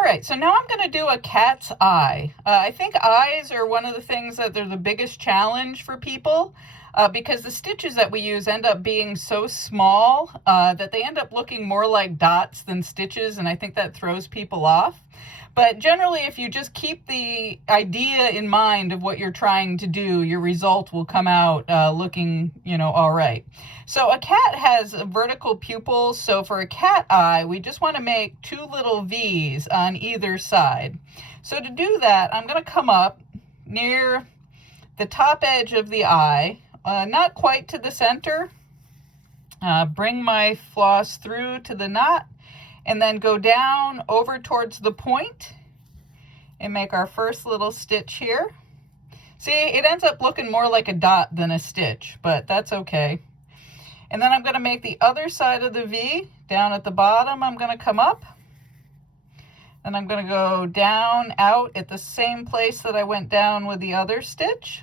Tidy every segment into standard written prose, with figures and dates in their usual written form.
All right, so now I'm going to do a cat's eye. I think eyes are one of the things that they're the biggest challenge for people because the stitches that we use end up being so small that they end up looking more like dots than stitches, and I think that throws people off. But generally, if you just keep the idea in mind of what you're trying to do, your result will come out looking, all right. So a cat has vertical pupils. So for a cat eye, we just want to make 2 little V's on either side. So to do that, I'm going to come up near the top edge of the eye, not quite to the center. Bring my floss through to the knot, and then go down over towards the point and make our first little stitch here. See, it ends up looking more like a dot than a stitch, but that's okay. And then I'm going to make the other side of the V. Down at the bottom, I'm going to come up. And I'm going to go down, out at the same place that I went down with the other stitch.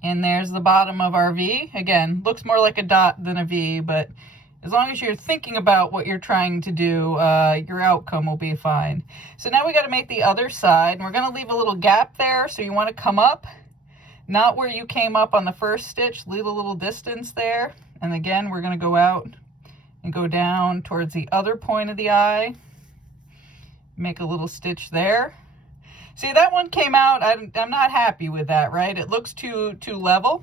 And there's the bottom of our V. Again, looks more like a dot than a V, but as long as you're thinking about what you're trying to do, your outcome will be fine. So now we got to make the other side, and we're going to leave a little gap there. So you want to come up, not where you came up on the first stitch, leave a little distance there. And again, we're going to go out and go down towards the other point of the eye, make a little stitch there. See, that one came out, I'm not happy with that, right? It looks too level.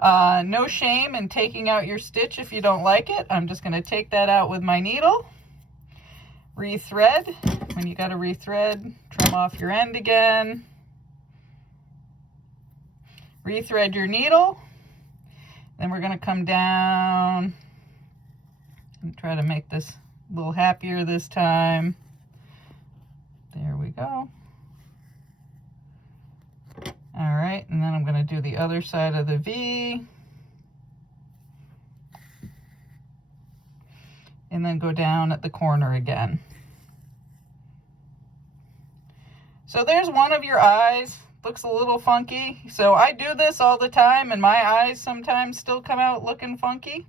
No shame in taking out your stitch if you don't like it. I'm just going to take that out with my needle. Rethread. When you got to rethread, trim off your end again. Rethread your needle. Then we're going to come down and try to make this a little happier this time. There we go. All right, and then I'm going to do the other side of the V. And then go down at the corner again. So there's one of your eyes. Looks a little funky. So I do this all the time, and my eyes sometimes still come out looking funky.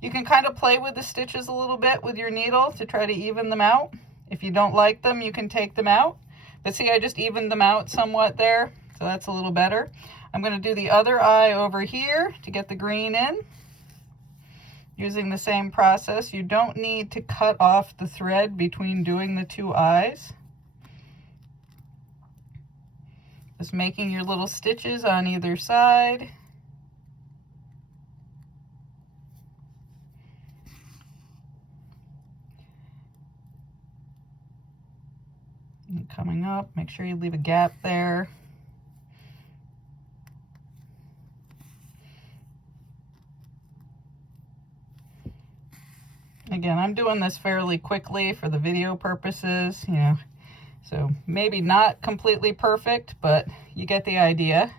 You can kind of play with the stitches a little bit with your needle to try to even them out. If you don't like them, you can take them out. But see, I just evened them out somewhat there. So that's a little better. I'm going to do the other eye over here to get the green in. Using the same process. You don't need to cut off the thread between doing the 2 eyes. Just making your little stitches on either side. And coming up, make sure you leave a gap there. Again, I'm doing this fairly quickly for the video purposes, so maybe not completely perfect, but you get the idea.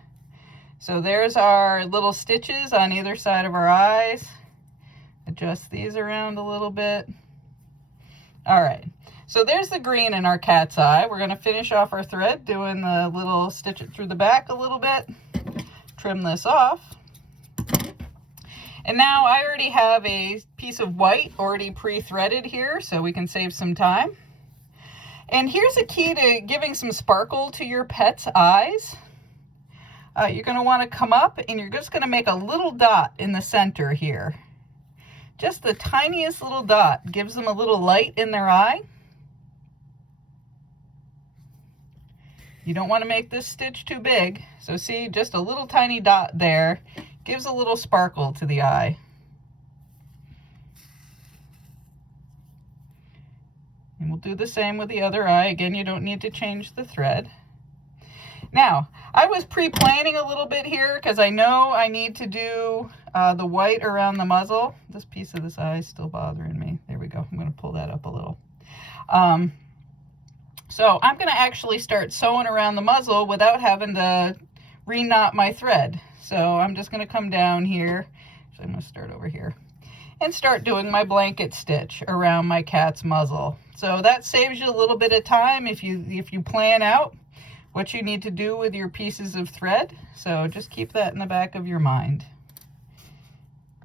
So there's our little stitches on either side of our eyes. Adjust these around a little bit. All right, so there's the green in our cat's eye. We're going to finish off our thread doing the little stitch it through the back a little bit. Trim this off. And now I already have a piece of white already pre-threaded here, so we can save some time. And here's a key to giving some sparkle to your pet's eyes. You're going to want to come up, and you're just going to make a little dot in the center here. Just the tiniest little dot gives them a little light in their eye. You don't want to make this stitch too big, so see, just a little tiny dot there gives a little sparkle to the eye. And we'll do the same with the other eye. Again, you don't need to change the thread. Now, I was pre-planning a little bit here because I know I need to do the white around the muzzle. This piece of this eye is still bothering me. There we go. I'm going to pull that up a little. So I'm going to actually start sewing around the muzzle without having to re-knot my thread. So I'm just going to come down here. So I'm going to start over here and start doing my blanket stitch around my cat's muzzle. So that saves you a little bit of time if you plan out what you need to do with your pieces of thread. So just keep that in the back of your mind.